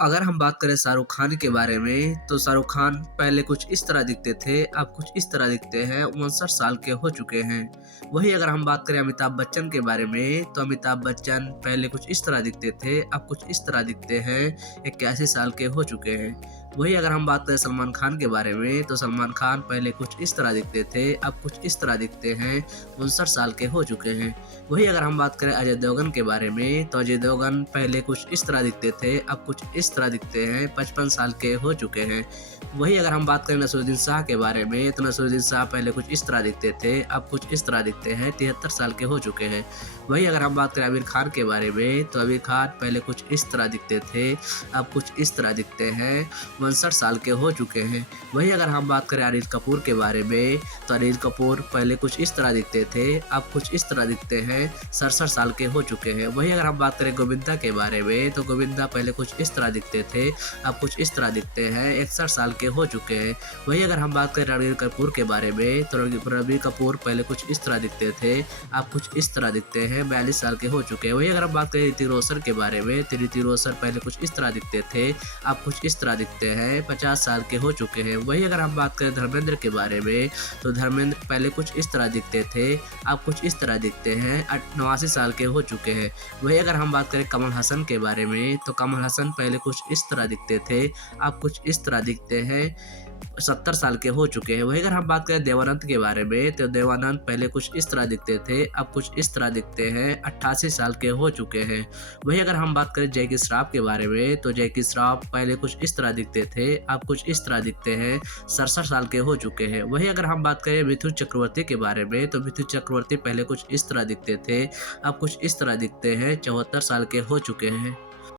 अगर हम बात करें शाहरुख खान के बारे में, तो शाहरुख खान पहले कुछ इस तरह दिखते थे, अब कुछ इस तरह दिखते हैं, 59 साल के हो चुके हैं। वहीं अगर हम बात करें अमिताभ बच्चन के बारे में, तो अमिताभ बच्चन पहले कुछ इस तरह दिखते थे, अब कुछ इस तरह दिखते हैं, 81 साल के हो चुके हैं। वहीं अगर हम बात करें सलमान खान के बारे में, तो सलमान खान पहले कुछ इस तरह दिखते थे, अब कुछ इस तरह दिखते हैं, 59 साल के हो चुके हैं। वहीं अगर हम बात करें अजय देवगन के बारे में, तो अजय देवगन पहले कुछ इस तरह दिखते थे, अब कुछ इस तरह दिखते हैं, 55 साल के हो चुके हैं। वहीं अगर हम बात करें नसीरुद्दीन शाह के बारे में, तो नसीरुद्दीन शाह पहले कुछ इस तरह दिखते थे, अब कुछ इस तरह दिखते हैं, 73 साल के हो चुके हैं। वहीं अगर हम बात करें आमिर खान के बारे में, तो आमिर खान पहले कुछ इस तरह दिखते थे, अब कुछ इस तरह दिखते हैं, 59 साल के हो चुके हैं। वहीं अगर हम बात करें अनिल कपूर के बारे में, तो अनिल कपूर पहले कुछ इस तरह दिखते थे, अब कुछ इस तरह दिखते हैं, 67 साल के हो चुके हैं। वहीं अगर हम बात करें गोविंदा के बारे में, तो गोविंदा पहले कुछ इस तरह दिखते थे, अब कुछ इस तरह दिखते हैं, 61 साल के हो चुके हैं। वहीं अगर हम बात करें रणबीर कपूर के बारे में, तो रणबीर कपूर पहले कुछ इस तरह दिखते थे, अब कुछ इस तरह दिखते हैं, 42 साल के हो चुके हैं। वहीं अगर हम बात करें ऋतिक रोशन के बारे में, तो ऋतिक रोशन पहले कुछ इस तरह दिखते थे, अब कुछ इस तरह दिखते हैं, 50 साल के हो चुके हैं। वहीं अगर हम बात करें धर्मेंद्र के बारे में, तो धर्मेंद्र पहले कुछ इस तरह दिखते थे, अब कुछ इस तरह दिखते हैं, 89 साल के हो चुके हैं। वहीं अगर हम बात करें कमल हसन के बारे में, तो कमल हसन पहले कुछ इस तरह दिखते थे, अब कुछ इस तरह दिखते हैं, 70 साल के हो चुके हैं। वहीं अगर हम बात करें देवानंद के बारे में, तो देवानंद पहले कुछ इस तरह दिखते थे, अब कुछ इस तरह दिखते हैं, 88 साल के हो चुके हैं। वहीं अगर हम बात करें जैकी श्रॉफ के बारे में, तो जैकी श्रॉफ पहले कुछ इस तरह दिखते थे, अब कुछ इस तरह दिखते हैं, 67 साल के हो चुके हैं। वहीं अगर हम बात करें मिथुन चक्रवर्ती के बारे में, तो मिथुन चक्रवर्ती पहले कुछ इस तरह दिखते थे, अब कुछ इस तरह दिखते हैं, 74 साल के हो चुके हैं।